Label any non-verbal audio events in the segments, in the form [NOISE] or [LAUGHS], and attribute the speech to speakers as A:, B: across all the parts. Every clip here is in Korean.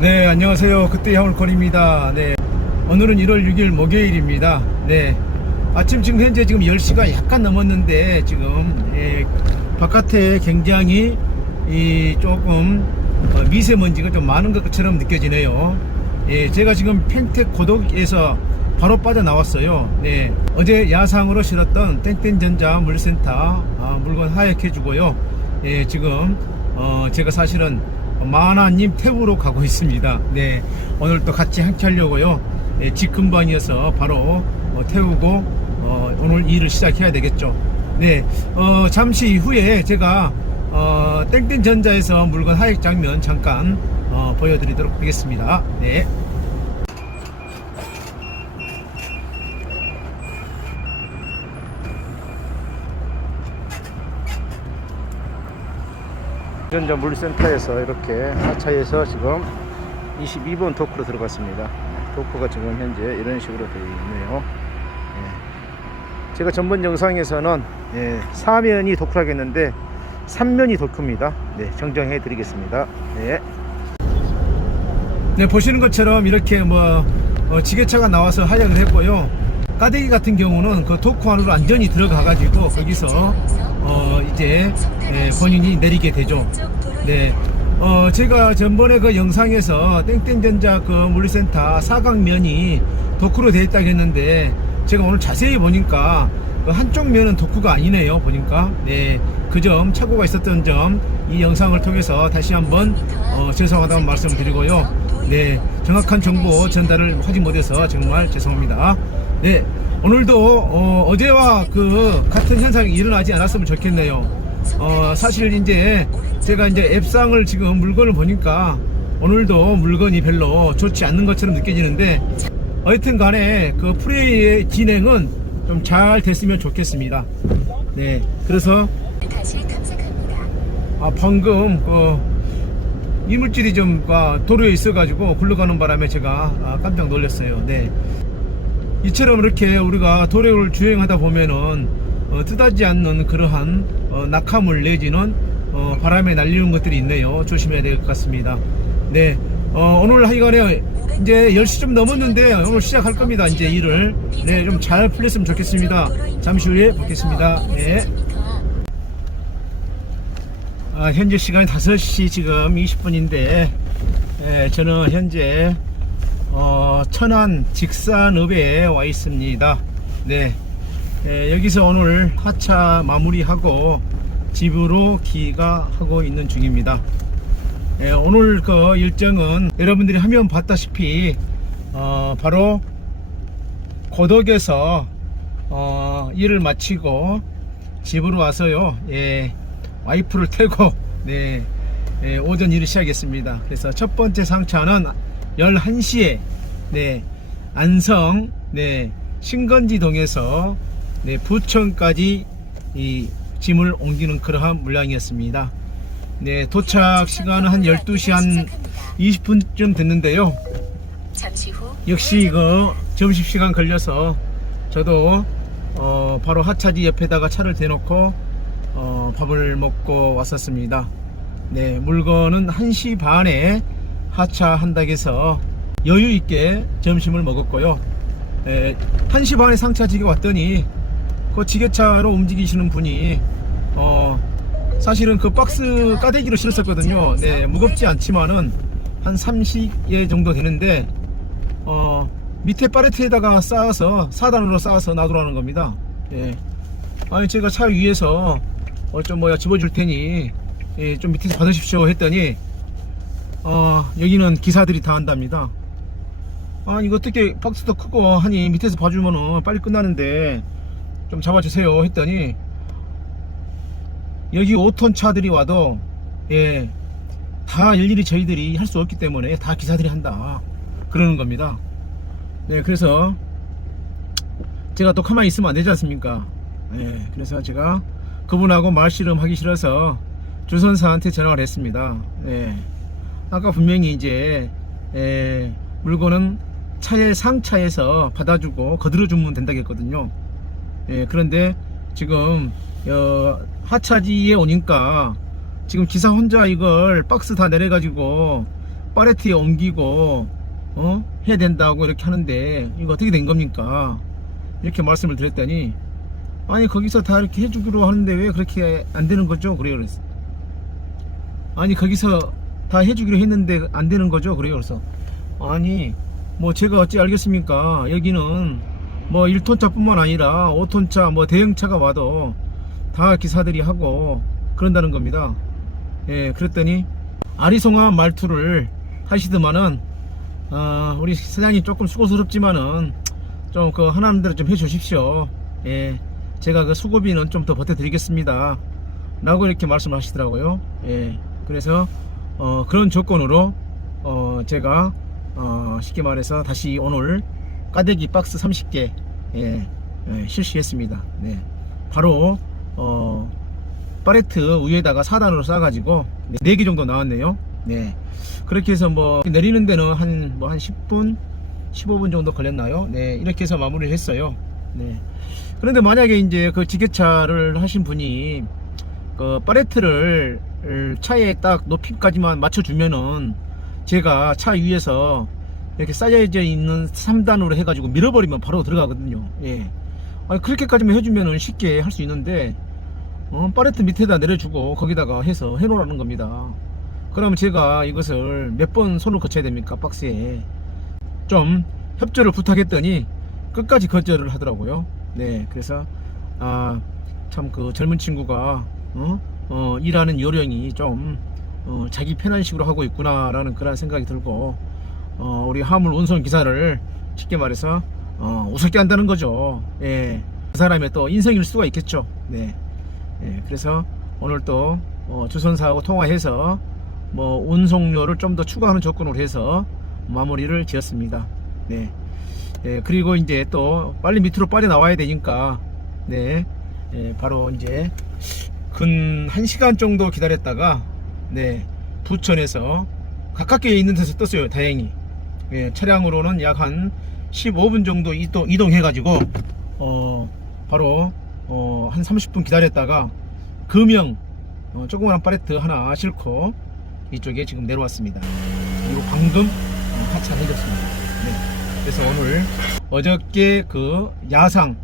A: 네, 안녕하세요. 그때 야울권입니다. 네. 오늘은 1월 6일 목요일입니다. 네. 아침 지금 현재 지금 10시가 약간 넘었는데 지금 예, 바깥에 굉장히 이 조금 어, 미세먼지가 좀 많은 것처럼 느껴지네요. 예, 제가 지금 펜텍 고덕에서 바로 빠져나왔어요. 네. 어제 야상으로 실었던 땡땡전자 물센터 아, 물건 하역해 주고요. 예, 지금 어, 제가 사실은 마하나님 태우러 가고 있습니다. 네, 오늘 또 같이 함께 하려고요. 예, 집 근방이어서 바로 어, 태우고 어, 오늘 일을 시작해야 되겠죠. 네, 어, 잠시 후에 제가 어, 땡땡전자에서 물건 하역 장면 잠깐 어, 보여드리도록 하겠습니다. 네. 전자 물센터에서 이렇게 하차해서 지금 22번 도크로 들어갔습니다. 도크가 지금 현재 이런 식으로 되어 있네요. 예. 제가 전번 영상에서는 예, 4면이 도크라고 했는데 3면이 도크입니다. 네, 정정해 드리겠습니다. 네. 네, 보시는 것처럼 이렇게 뭐 어, 지게차가 나와서 하역을 했고요. 까대기 같은 경우는 그 도크 안으로 안전히 들어가 가지고 거기서 어 이제 예, 본인이 내리게 되죠. 네. 어, 제가 전번에 그 영상에서 땡땡전자 그 물류센터 사각면이 도크로 되어 있다고 했는데 제가 오늘 자세히 보니까 그 한쪽 면은 도크가 아니네요. 보니까. 네. 그 점 착오가 있었던 점 이 영상을 통해서 다시 한번 어, 죄송하다는 말씀을 드리고요. 네. 정확한 정보 전달을 하지 못해서 정말 죄송합니다. 네. 오늘도 어, 어제와 그 같은 현상이 일어나지 않았으면 좋겠네요. 어, 사실 이제 제가 이제 앱상을 지금 물건을 보니까 오늘도 물건이 별로 좋지 않는 것처럼 느껴지는데 어쨌든 간에 그 프레이의 진행은 좀 잘 됐으면 좋겠습니다. 네. 그래서. 아, 방금 그 이물질이 좀 아, 도로에 있어가지고 굴러가는 바람에 제가 아, 깜짝 놀랐어요. 네. 이처럼 이렇게 우리가 도로를 주행하다 보면은 어, 뜻하지 않는 그러한 어, 낙하물 내지는 어, 바람에 날리는 것들이 있네요. 조심해야 될 것 같습니다. 네. 어, 오늘 하여간에 이제 10시 좀 넘었는데 오늘 시작할 겁니다. 이제 일을. 네, 좀 잘 풀렸으면 좋겠습니다. 잠시 후에 뵙겠습니다. 네. 아, 현재 시간이 5시 지금 20분인데 저는 현재 어, 천안 직산읍에 와 있습니다. 네. 에, 여기서 오늘 하차 마무리하고 집으로 귀가하고 있는 중입니다. 에, 오늘 그 일정은 여러분들이 화면 봤다시피 어, 바로 고덕에서 어, 일을 마치고 집으로 와서요. 예, 와이프를 [LAUGHS] 태고 네, 예, 오전 일을 시작했습니다. 그래서 첫 번째 상차는 11시에 네, 안성 네, 신건지동에서 네, 부천까지 이 짐을 옮기는 그러한 물량이었습니다. 네, 도착 시간은 한 12시 한 20분쯤 됐는데요. 역시 이거 점심시간 걸려서 저도 어, 바로 하차지 옆에다가 차를 대놓고 어, 밥을 먹고 왔었습니다. 네, 물건은 1시 반에 하차한다고 해서 여유 있게 점심을 먹었고요. 네, 1시 반에 상차지게 왔더니 그 지게차로 움직이시는 분이 어, 사실은 그 박스 까대기로 실었었거든요. 네, 무겁지 않지만은 한 30예 정도 되는데 어, 밑에 파레트에다가 쌓아서 4단으로 쌓아서 놔두라는 겁니다. 예. 아니 제가 차 위에서 어, 좀 뭐야 집어줄 테니 예, 좀 밑에서 받으십시오 했더니 어, 여기는 기사들이 다 한답니다. 아 이거 어떻게 박스도 크고 하니 밑에서 봐주면은 빨리 끝나는데 좀 잡아주세요 했더니 여기 5톤 차들이 와도 예, 다 일일이 저희들이 할 수 없기 때문에 다 기사들이 한다 그러는 겁니다. 네, 그래서 제가 또 가만히 있으면 안 되지 않습니까? 예, 그래서 제가 그분하고 말씨름 하기 싫어서 주선사한테 전화를 했습니다. 예, 아까 분명히 이제 예, 물건은 차의 상차에서 받아주고 거들어 주면 된다고 했거든요. 예, 그런데 지금 어, 하차지에 오니까 지금 기사 혼자 이걸 박스 다 내려가지고 파레트에 옮기고 어 해야 된다고 이렇게 하는데 이거 어떻게 된 겁니까? 이렇게 말씀을 드렸더니 아니 거기서 다 이렇게 해주기로 하는데 왜 그렇게 안 되는 거죠? 그래요 그래서 아니 거기서 다 해주기로 했는데 안 되는 거죠? 그래요 그래서 아니 뭐 제가 어찌 알겠습니까? 여기는 뭐 1톤차 뿐만 아니라 5톤차 뭐 대형차가 와도 다 기사들이 하고 그런다는 겁니다. 예, 그랬더니 아리송한 말투를 하시더만은 어, 우리 사장님 조금 수고스럽지만은 좀 그 하나님 대로 좀 해주십시오. 예, 제가 그 수고비는 좀더 보태드리겠습니다. 라고 이렇게 말씀하시더라고요. 예, 그래서 어, 그런 조건으로 어, 제가 어, 쉽게 말해서 다시 오늘 까대기 박스 30개 예, 예, 실시했습니다. 네, 바로 어, 파레트 위에다가 4단으로 싸가지고 4개 정도 나왔네요. 네. 그렇게 해서 뭐 내리는 데는 한 뭐 한 10분, 15분 정도 걸렸나요? 네. 이렇게 해서 마무리를 했어요. 네. 그런데 만약에 이제 그 지게차를 하신 분이 그 파레트를 차에 딱 높이까지만 맞춰주면은 제가 차 위에서 이렇게 쌓여져 있는 3단으로 해가지고 밀어버리면 바로 들어가거든요. 예. 아니, 그렇게까지만 해주면은 쉽게 할 수 있는데 어, 파레트 밑에다 내려주고 거기다가 해서 해놓으라는 겁니다. 그러면 제가 이것을 몇 번 손을 거쳐야 됩니까 박스에 좀 협조를 부탁했더니 끝까지 거절을 하더라고요. 네, 그래서 아 참 그 젊은 친구가 어? 어, 일하는 요령이 좀 어, 자기 편한 식으로 하고 있구나라는 그런 생각이 들고 어, 우리 화물 운송 기사를 쉽게 말해서 어, 우습게 한다는 거죠. 예, 그 사람의 또 인생일 수가 있겠죠. 네. 예, 그래서 오늘 또 어, 주선사하고 통화해서 뭐 운송료를 좀 더 추가하는 조건으로 해서 마무리를 지었습니다. 네. 예, 그리고 이제 또 빨리 밑으로 빠져 나와야 되니까 네. 예, 바로 이제 근 1시간 정도 기다렸다가 네. 부천에서 가깝게 있는 데서 떴어요. 다행히. 예, 차량으로는 약 한 15분 정도 이동, 이동해 가지고 어, 바로 어, 한 30분 기다렸다가 금형 어, 조그마한 팔레트 하나 싣고 이쪽에 지금 내려왔습니다. 그리고 방금 어, 하차해줬습니다. 네. 그래서 오늘 어저께 그 야상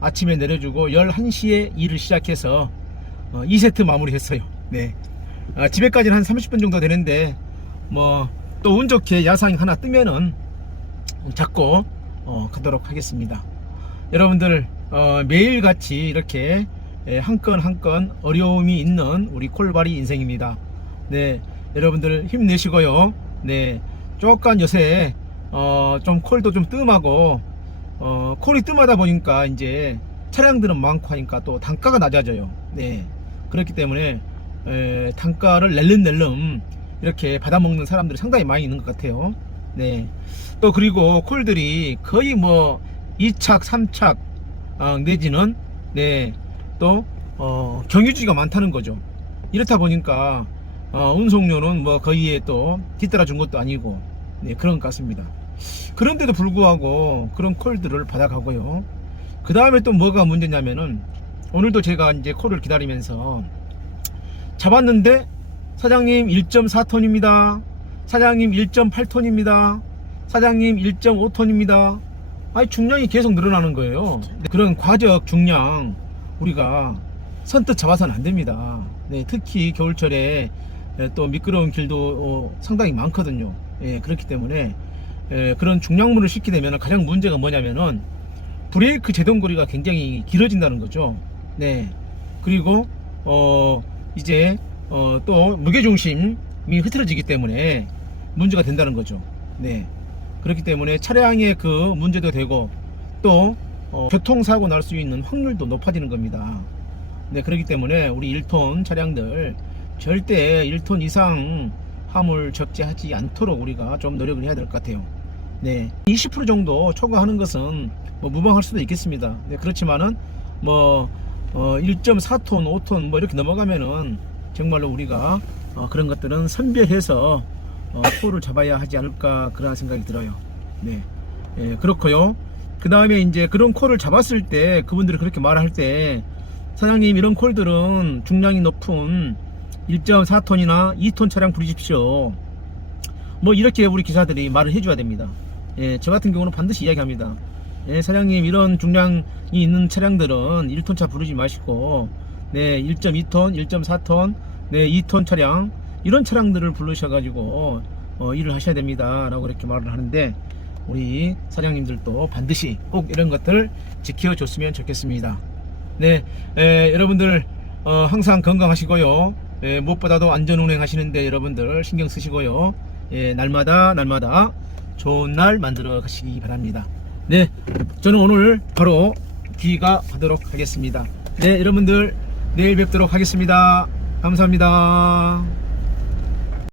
A: 아침에 내려주고 11시에 일을 시작해서 어, 2세트 마무리했어요. 네. 아, 집에까지는 한 30분 정도 되는데 뭐 또 운 좋게 야상이 하나 뜨면은 잡고 어, 가도록 하겠습니다. 여러분들 어, 매일같이 이렇게 한 건 한 건 어려움이 있는 우리 콜바리 인생입니다. 네, 여러분들 힘내시고요. 네, 조금 요새 어, 좀 콜도 좀 뜸하고 어, 콜이 뜸하다 보니까 이제 차량들은 많고 하니까 또 단가가 낮아져요. 네, 그렇기 때문에 에, 단가를 낼름낼름 이렇게 받아먹는 사람들이 상당히 많이 있는 것 같아요. 네, 또 그리고 콜들이 거의 뭐 2착, 3착 어, 내지는 네, 또 어, 경유지가 많다는 거죠. 이렇다 보니까 어, 운송료는 뭐 거의에 또 뒤따라 준 것도 아니고 네, 그런 것 같습니다. 그런데도 불구하고 그런 콜들을 받아가고요. 그 다음에 또 뭐가 문제냐면은 오늘도 제가 이제 콜을 기다리면서 잡았는데 사장님 1.4톤입니다. 사장님 1.8톤입니다. 사장님 1.5톤입니다. 아니 중량이 계속 늘어나는 거예요. 그런 과적 중량 우리가 선뜻 잡아서는 안 됩니다. 네, 특히 겨울철에 예, 또 미끄러운 길도 어, 상당히 많거든요. 예, 그렇기 때문에 예, 그런 중량물을 싣게 되면 가장 문제가 뭐냐면은 브레이크 제동거리가 굉장히 길어진다는 거죠. 네. 그리고 어 이제 어, 또 무게 중심이 흐트러지기 때문에 문제가 된다는 거죠. 네. 그렇기 때문에 차량의 그 문제도 되고 또 어, 교통사고 날 수 있는 확률도 높아지는 겁니다. 네, 그렇기 때문에 우리 1톤 차량들 절대 1톤 이상 화물 적재하지 않도록 우리가 좀 노력을 해야 될 것 같아요. 네, 20% 정도 초과하는 것은 뭐 무방할 수도 있겠습니다. 네, 그렇지만은 뭐 어, 1.4톤, 5톤 뭐 이렇게 넘어가면은 정말로 우리가 어, 그런 것들은 선별해서 어, 코를 잡아야 하지 않을까 그런 생각이 들어요. 네, 예, 그렇고요. 그 다음에 이제 그런 콜을 잡았을 때 그분들이 그렇게 말할 때 사장님 이런 콜들은 중량이 높은 1.4톤이나 2톤 차량 부르십시오. 뭐 이렇게 우리 기사들이 말을 해줘야 됩니다. 예, 저 같은 경우는 반드시 이야기합니다. 예, 사장님 이런 중량이 있는 차량들은 1톤 차 부르지 마시고 네, 1.2톤, 1.4톤, 네, 2톤 차량 이런 차량들을 부르셔가지고 어, 일을 하셔야 됩니다라고 그렇게 말을 하는데 우리 사장님들도 반드시 꼭 이런 것들 지켜줬으면 좋겠습니다. 네, 에, 여러분들 어, 항상 건강하시고요. 에, 무엇보다도 안전 운행 하시는데 여러분들 신경 쓰시고요. 예, 날마다 날마다 좋은 날 만들어 가시기 바랍니다. 네, 저는 오늘 바로 귀가 하도록 하겠습니다. 네, 여러분들 내일 뵙도록 하겠습니다. 감사합니다.